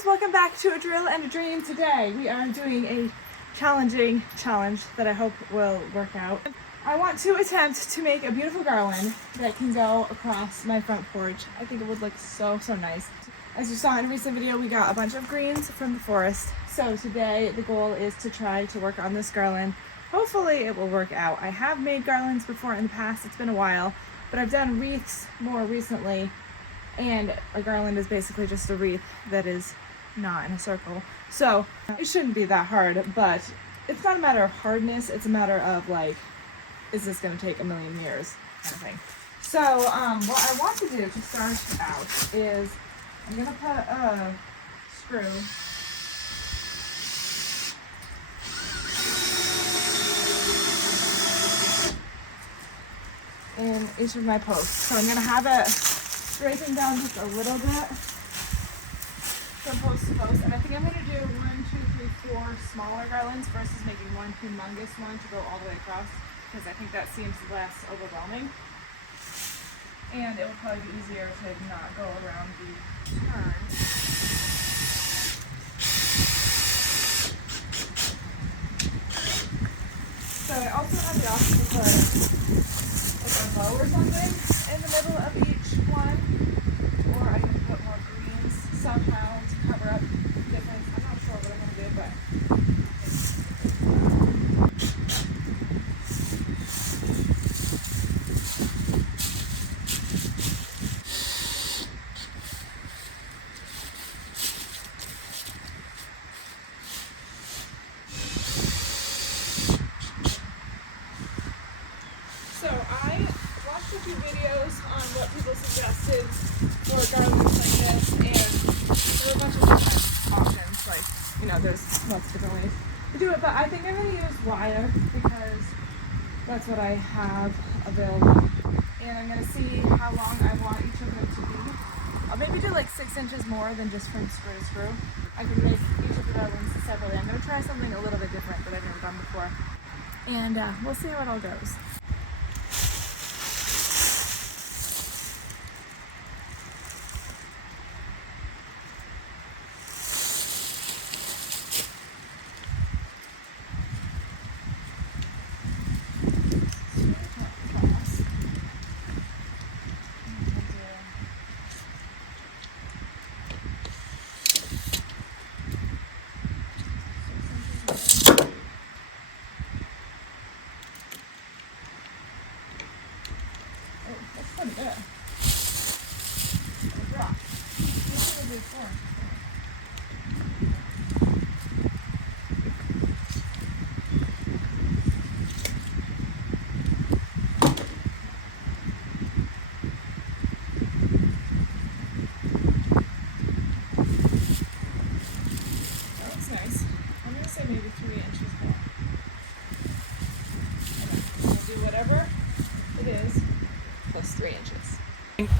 friends, welcome back to A Drill and a Dream. Today we are doing a challenging challenge that I hope will work out. I want to attempt to make a beautiful garland that can go across my front porch. I think it would look so nice. As you saw in a recent video, we got a bunch of greens from the forest. So today the goal is to try to work on this garland. Hopefully it will work out. I have made garlands before in the past, it's been a while, but I've done wreaths more recently. And a garland is basically just a wreath that is not in a circle. So it shouldn't be that hard, but it's not a matter of hardness, it's a matter of like, is this gonna take a million years kind of thing. So what I want to do to start out is I'm gonna put a screw in each of my posts. So I'm gonna have it scraping down just a little bit from post to post, and I think I'm going to do 1, 2, 3, 4 smaller garlands versus making one humongous one to go all the way across, because I think that seems less overwhelming, and it will probably be easier to not go around the turn. So I also have the option to put like a bow or something in the middle of each one, or I can put more greens somehow to cover up the difference. I'm not sure what I'm going to do, but so I watched a few videos on what people suggested for garlands like this, and there were a bunch of different options, like, you know, there's lots of different ways to do it, but I think I'm going to use wire because that's what I have available, and I'm going to see how long I want each of them to be. I'll maybe do like 6 inches more than just from screw to screw. I can make each of the garlands separately. I'm going to try something a little bit different that I've never done before, and we'll see how it all goes. Pretty good. It dropped. This will be 4. That looks nice. I'm going to say maybe 3 inches more. Okay. I'll do whatever it is. Plus 3 inches.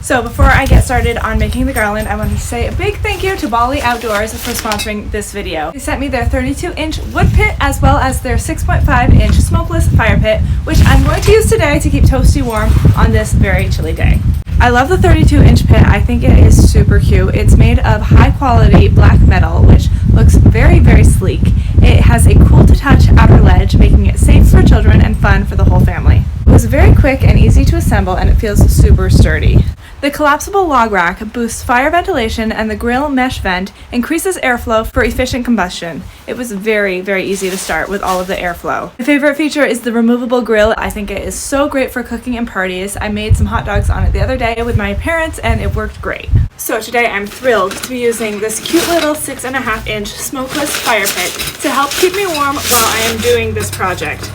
So before I get started on making the garland, I want to say a big thank you to Bali Outdoors for sponsoring this video. They sent me their 32-inch wood pit as well as their 6.5-inch smokeless fire pit, which I'm going to use today to keep Toasty warm on this very chilly day. I love the 32-inch pit. I think it is super cute. It's made of high-quality black metal, which looks very sleek. It has a cool-to-touch outer ledge, making it safe for children and fun for the whole family. It was very quick and easy to assemble, and it feels super sturdy. The collapsible log rack boosts fire ventilation, and the grill mesh vent increases airflow for efficient combustion. It was very easy to start with all of the airflow. My favorite feature is the removable grill. I think it is so great for cooking and parties. I made some hot dogs on it the other day with my parents, and it worked great. So today I'm thrilled to be using this cute little 6.5-inch smokeless fire pit to help keep me warm while I am doing this project.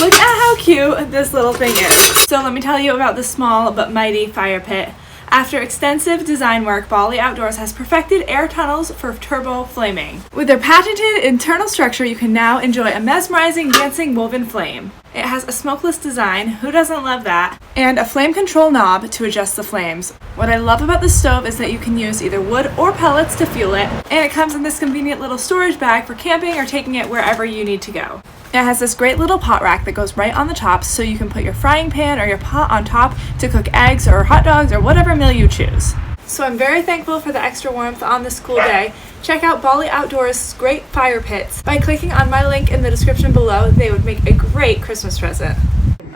Look at how cute this little thing is. So let me tell you about the small but mighty fire pit. After extensive design work, Bali Outdoors has perfected air tunnels for turbo flaming. With their patented internal structure, you can now enjoy a mesmerizing dancing woven flame. It has a smokeless design, who doesn't love that, and a flame control knob to adjust the flames. What I love about this stove is that you can use either wood or pellets to fuel it, and it comes in this convenient little storage bag for camping or taking it wherever you need to go. It has this great little pot rack that goes right on the top, so you can put your frying pan or your pot on top to cook eggs or hot dogs or whatever meal you choose. So I'm very thankful for the extra warmth on this cool day. Check out Bali Outdoors' great fire pits. By clicking on my link in the description below, they would make a great Christmas present.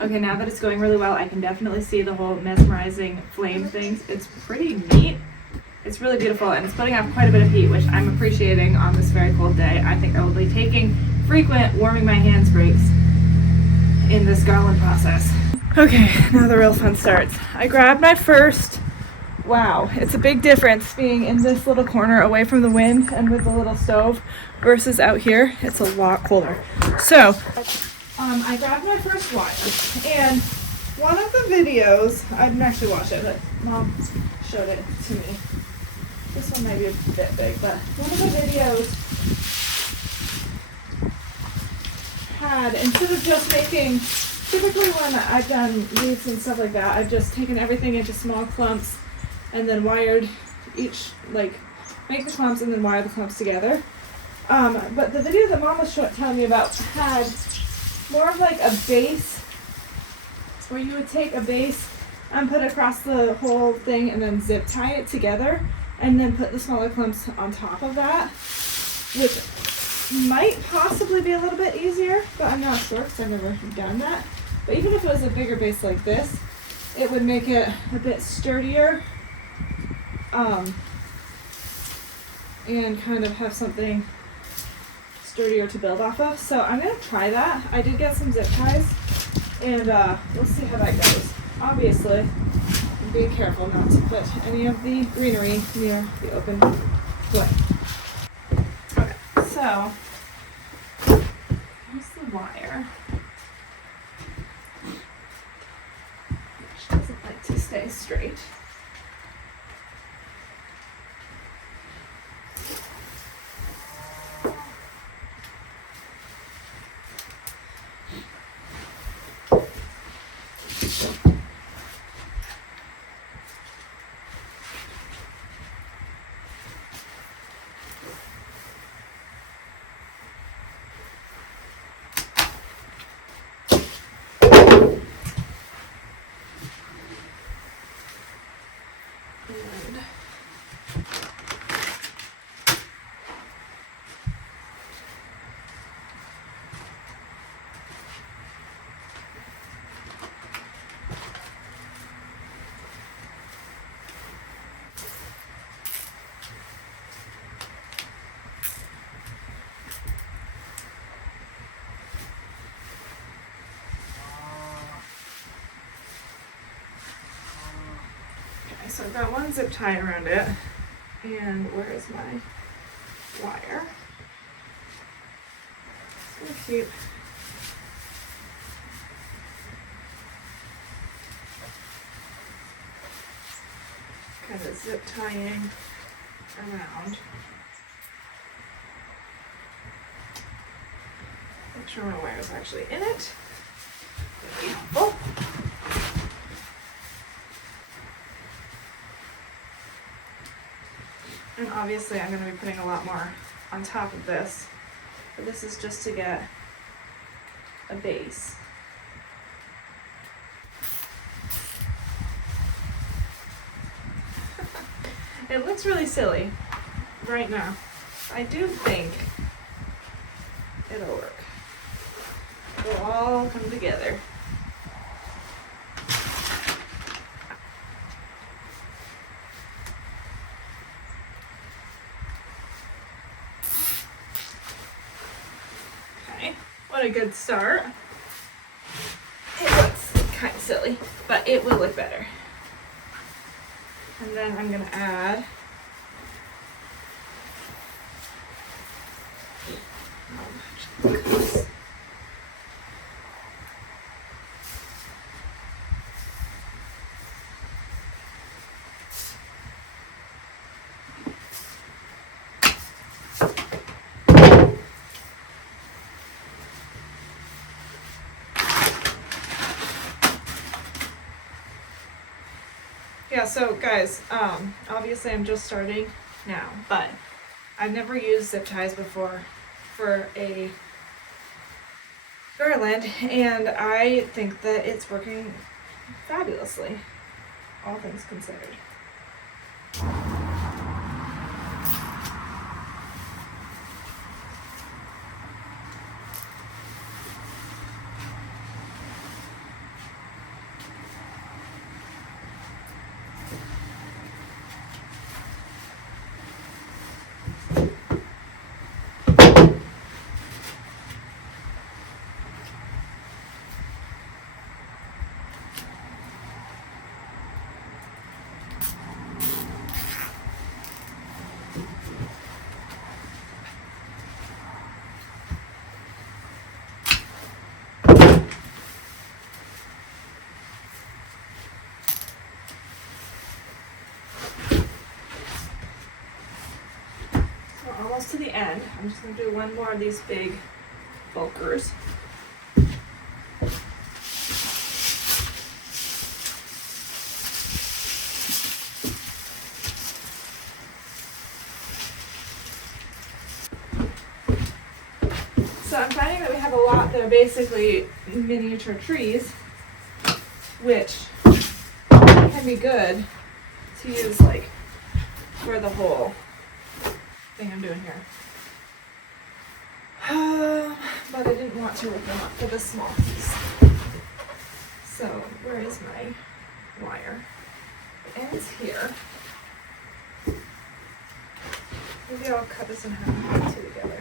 Okay, now that it's going really well, I can definitely see the whole mesmerizing flame things. It's pretty neat. It's really beautiful, and it's putting off quite a bit of heat, which I'm appreciating on this very cold day. I think I will be taking frequent warming my hands breaks in this garland process. Okay, now the real fun starts. I grabbed my first. Wow, it's a big difference being in this little corner away from the wind and with the little stove versus out here. It's a lot colder. So, I grabbed my first wire, and one of the videos, I didn't actually watch it, but Mom showed it to me. This one might be a bit big, but one of the videos had, instead of just making, typically when I've done wreaths and stuff like that, I've just taken everything into small clumps and then wired each, like, make the clumps and then wire the clumps together. But the video that Mom was telling me about had more of like a base, where you would take a base and put it across the whole thing and then zip tie it together and then put the smaller clumps on top of that, which might possibly be a little bit easier, but I'm not sure because I've never done that. But even if it was a bigger base like this, it would make it a bit sturdier, and kind of have something sturdier to build off of. So I'm gonna try that. I did get some zip ties, and we'll see how that goes. Obviously, I'm being careful not to put any of the greenery near the open flame. Okay, so here's the wire. Which doesn't like to stay straight. So I've got one zip tie around it, and where is my wire? Just gonna keep kind of zip tying around. Make sure my wire is actually in it. That'd be helpful. And obviously I'm going to be putting a lot more on top of this, but this is just to get a base. It looks really silly right now. I do think it'll work. It'll all come together. What a good start. It looks kind of silly, but it will look better. And then I'm going to add yeah, so guys, obviously I'm just starting now, but I've never used zip ties before for a garland, and I think that it's working fabulously, all things considered. Almost to the end. I'm just going to do one more of these big bulkers. So I'm finding that we have a lot that are basically miniature trees, which can be good to use like for the whole thing I'm doing here. But I didn't want to rip them up for this small piece. So where is my wire? It ends here. Maybe I'll cut this in half and put two together.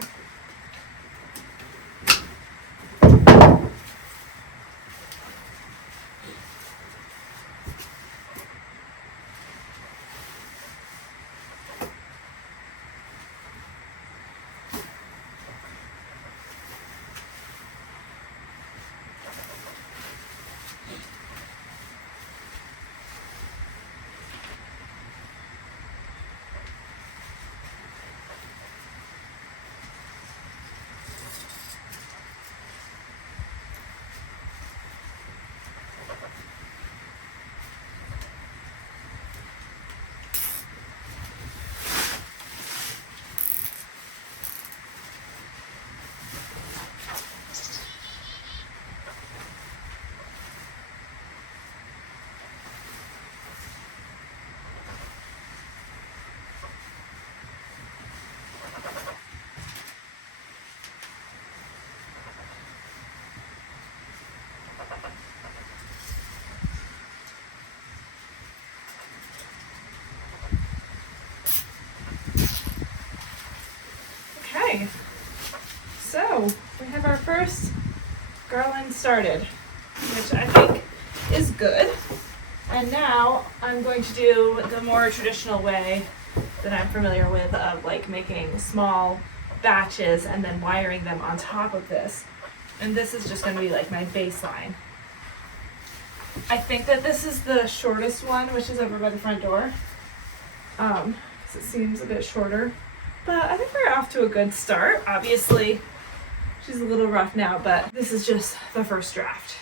Okay, so we have our first garland started, which I think is good. And now I'm going to do the more traditional way that I'm familiar with of like making small batches and then wiring them on top of this. And this is just going to be like my baseline. I think that this is the shortest one, which is over by the front door, because it seems a bit shorter. But I think we're off to a good start. Obviously, she's a little rough now, but this is just the first draft.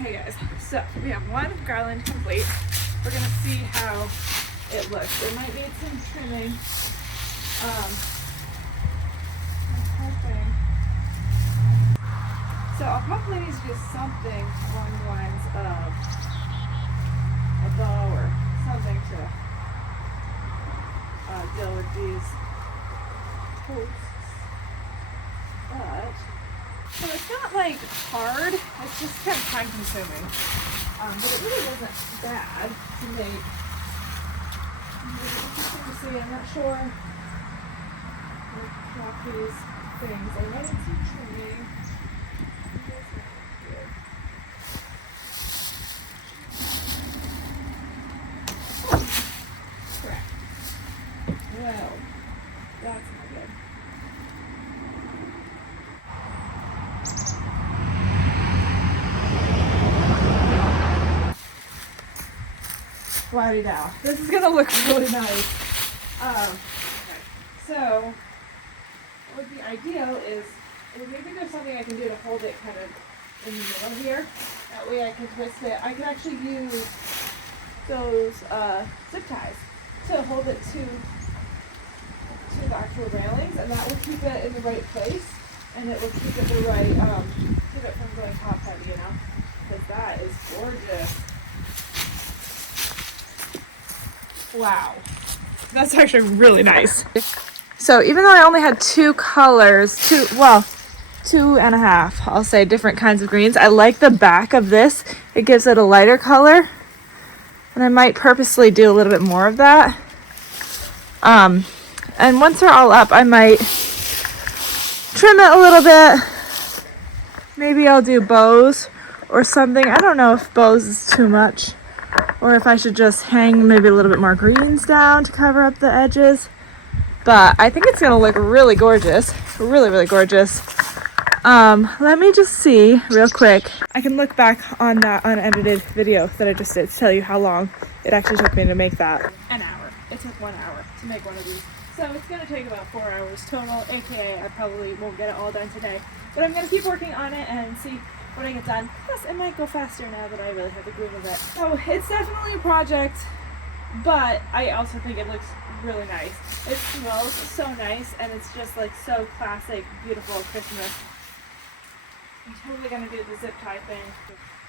Okay guys, so we have one garland complete. We're gonna see how it looks. It might need some trimming. I'm hoping. So I'll probably need to do something along the lines of a bow or something to deal with these posts. But so it's not like hard, it's just kind of time consuming. But it really wasn't bad to make. See, I'm not sure how to drop these things. I wanted some trimming. Correct. Well, that's not good. Flatty down. This is gonna look really nice. Okay. So, what would be ideal is maybe there's something I can do to hold it kind of in the middle here. That way I can twist it. I can actually use those zip ties to hold it to the actual railings, and that will keep it in the right place, and it will keep it the right, keep it from going top heavy, you know? Because that is gorgeous. Wow. That's actually really nice. So even though I only had two colors, two and a half, I'll say, different kinds of greens, I like the back of this. It gives it a lighter color. And I might purposely do a little bit more of that. And once they're all up, I might trim it a little bit. Maybe I'll do bows or something. I don't know if bows is too much, or if I should just hang maybe a little bit more greens down to cover up the edges. But I think it's gonna look really gorgeous. Really, really gorgeous. Let me just see real quick. I can look back on that unedited video that I just did to tell you how long it actually took me to make that. An hour. It took 1 hour to make one of these. So it's gonna take about 4 hours total, aka I probably won't get it all done today. But I'm gonna keep working on it and see when I get done. Plus, it might go faster now that I really have the groove of it. So it's definitely a project, but I also think it looks really nice. It smells so nice, and it's just like so classic, beautiful Christmas. I'm totally gonna do the zip tie thing.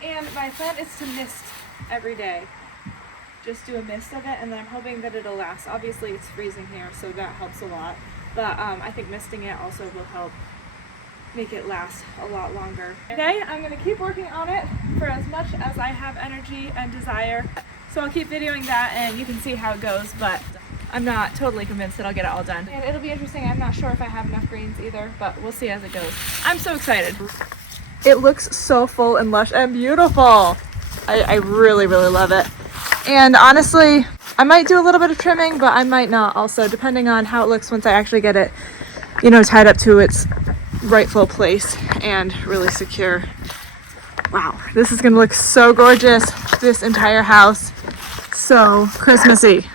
And my plan is to mist every day. Just do a mist of it, and then I'm hoping that it'll last. Obviously it's freezing here, so that helps a lot. But I think misting it also will help make it last a lot longer. Today I'm gonna keep working on it for as much as I have energy and desire. So I'll keep videoing that and you can see how it goes, but I'm not totally convinced that I'll get it all done. And it'll be interesting. I'm not sure if I have enough greens either, but we'll see as it goes. I'm so excited. It looks so full and lush and beautiful. I really, really love it. And honestly, I might do a little bit of trimming, but I might not also, depending on how it looks once I actually get it, you know, tied up to its rightful place and really secure. Wow, this is gonna look so gorgeous. This entire house, so Christmassy.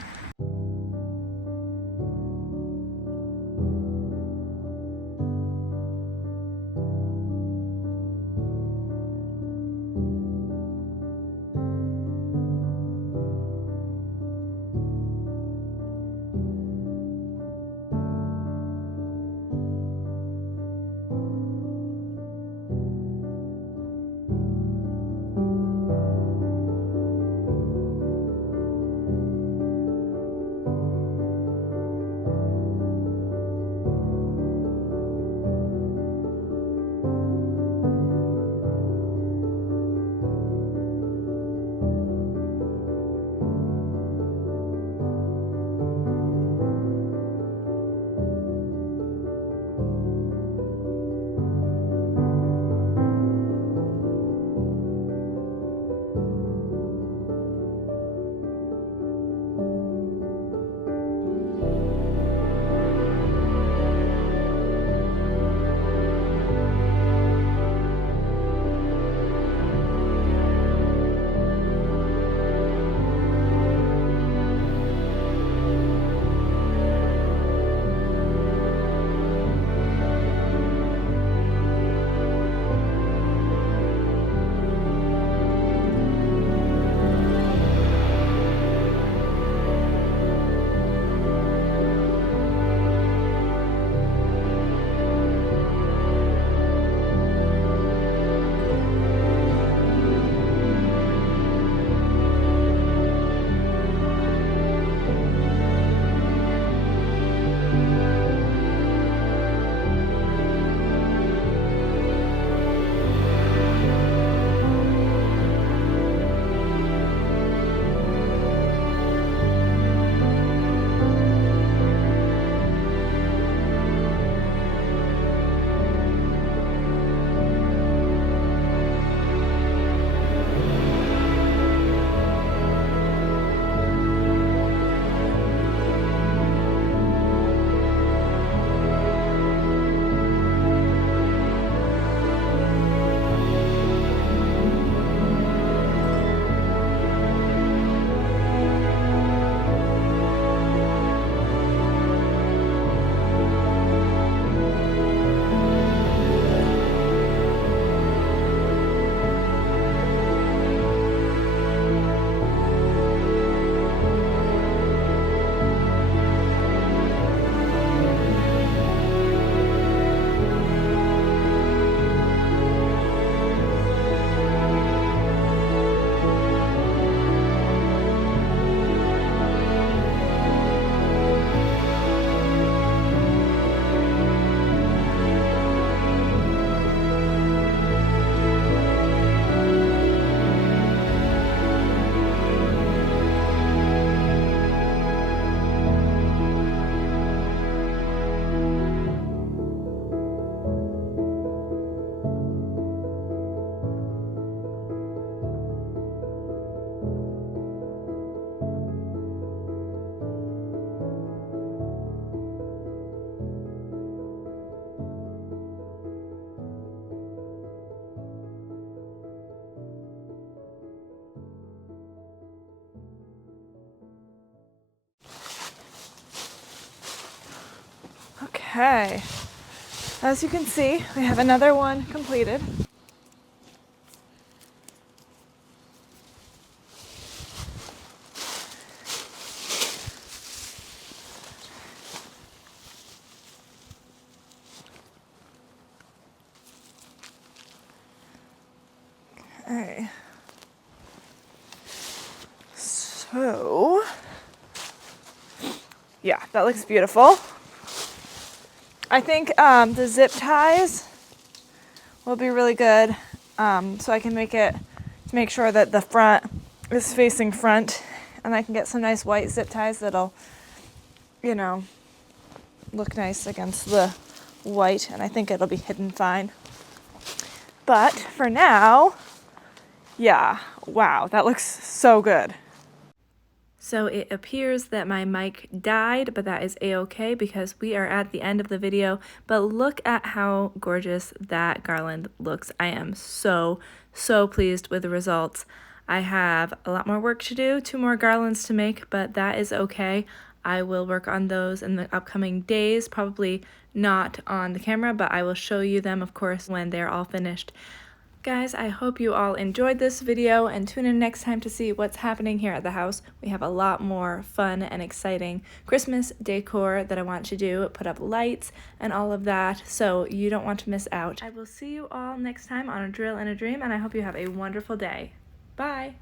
Okay, as you can see, we have another one completed. Okay. So, yeah, that looks beautiful. I think the zip ties will be really good, so I can make sure that the front is facing front, and I can get some nice white zip ties that'll, you know, look nice against the white, and I think it'll be hidden fine. But for now, yeah, wow, that looks so good. So it appears that my mic died, but that is a-okay because we are at the end of the video. But look at how gorgeous that garland looks. I am so pleased with the results. I have a lot more work to do, 2 more garlands to make, but that is okay. I will work on those in the upcoming days, probably not on the camera, but I will show you them, of course, when they're all finished. Guys, I hope you all enjoyed this video, and tune in next time to see what's happening here at the house. We have a lot more fun and exciting Christmas decor that I want to do, put up lights and all of that, so you don't want to miss out. I will see you all next time on A Drill and a Dream, and I hope you have a wonderful day. Bye!